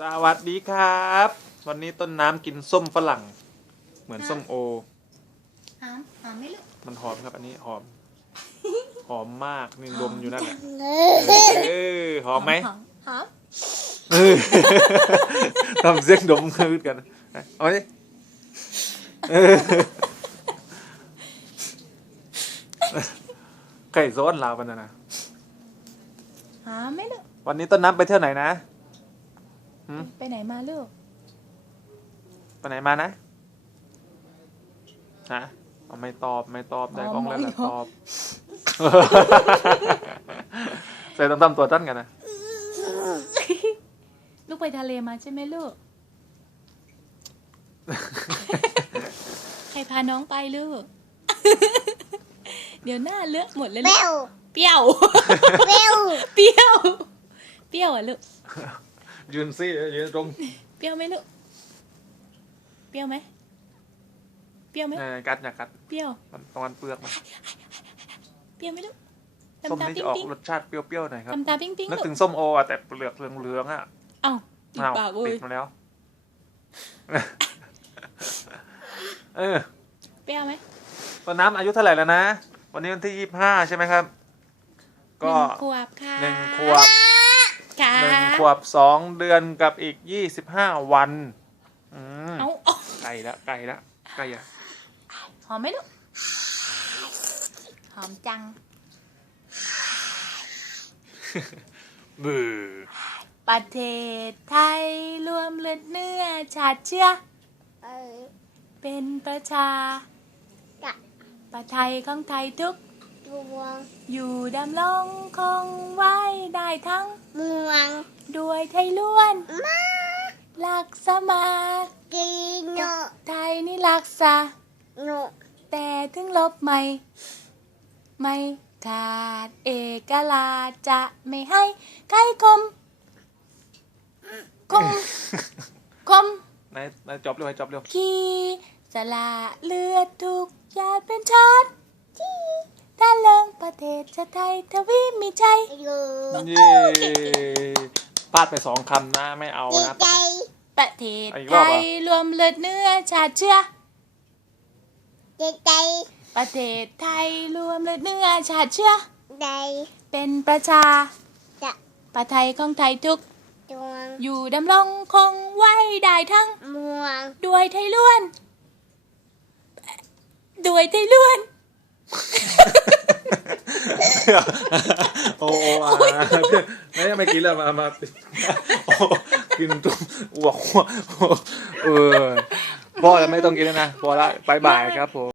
สวัสดีครับ วันนี้ต้นน้ำกินส้มฝรั่ง เหมือนส้มโอ หอมหอมไหม่ลูกมันหอมครับ อันนี้หอม หอมมากนี่ดมอยู่นั่นแหละเออหอมไหมหอมหอมเออทำเสียงดมคือกันเอาดิเออไก่โซนลาวกันนะนะหอมไหม่ลูกวันนี้ต้นน้ำไปเที่ยวไหนนะ หืม ไปไหนมาลูก ไปไหนมานะฮะเอาไม่ตอบไม่ตอบได้กล้องแล้วแหละตอบใส่ตำๆตัวตั้นกันนะลูกไปทะเลมาใช่ไหมลูก ใครพาน้องไปลูก เดี๋ยวหน้าเลอะหมดเลยเบลูกลเปรี้ยวเบลเปรี้ยว เปรี้ยวอะลูก ยืนซี่ยืนตรงเปรี้ยวไหมลูกเปรี้ยวไหมเปรี้ยวไหมเออกัดอย่ากัดเปรี้ยวมันตะวันเปลือกมันเปรี้ยวไหมลูกส้มทำตานี่ปิ๊จะงออกปิ๊งรสชาติเปรี้ยวๆหน่อยครับทำตาปิ๊งปิ๊งนึกลูกถึงส้มโออะแต่เปลือกเหลืองๆอะเอ้าติดอ้าวปากเว้ติยดมาแล้วเออเปรี้ยวไหมต้นน้ำอายุเท่าไหร่แล้วนะ วันนี้วันที่ยี่ห้าใช่ไหมครับ ก็หนึ่งขวบค่ะหนึ่งขวบค่ะหนึ่ง ขวบสองเดือนกับอีกยี่สิบห้าวันอืมเอาเอาไก่ละไก่ละไก่อะหอมไหมลูก หอมจัง บือประเทศไทยรวมเลือดเนื้อชาติเชื้อ เออเป็นประชา จะประไทยของไทยทุก ดวงอยู่ดำรงคงไว้ได้ทั้ง เมือง ด้วยไทยล้วนมาลักษมากีโนไทยนี่รักษาโนแต่ถึงลบไม่ ไม่ขาดเอกลาชจะไม่ให้ใครคมคมคมนายนายจบเร็วให้จบเร็วขี้สละเลือดทุกหยาดเป็นชาติที่ด้านเลิงประเทศชาติไทยทวีมีชัยอยู่เย้ พลาดไปสองคำนะไม่เอาดีนะ ใจประเทศอีกรไทอบเหรอยรวมเลือดเนื้อชาติเชื้อดีใจประเทศไทยรวมเลือดเนื้อชาติเชื้อ ใจเป็นประชาจะประไทยของไทยทุก ดวงอยู่ดำรงคงไว้ได้ทั้งเมืองด้วยไทยล้วน ด้วยไทยล้วน โอ้โอ้อ่าไม่ ยังไม่กินแล้วมามากินตุ้มอ้วกอ้วเออพอแล้วไม่ต้องกินแล้วนะพอละบายบายครับผม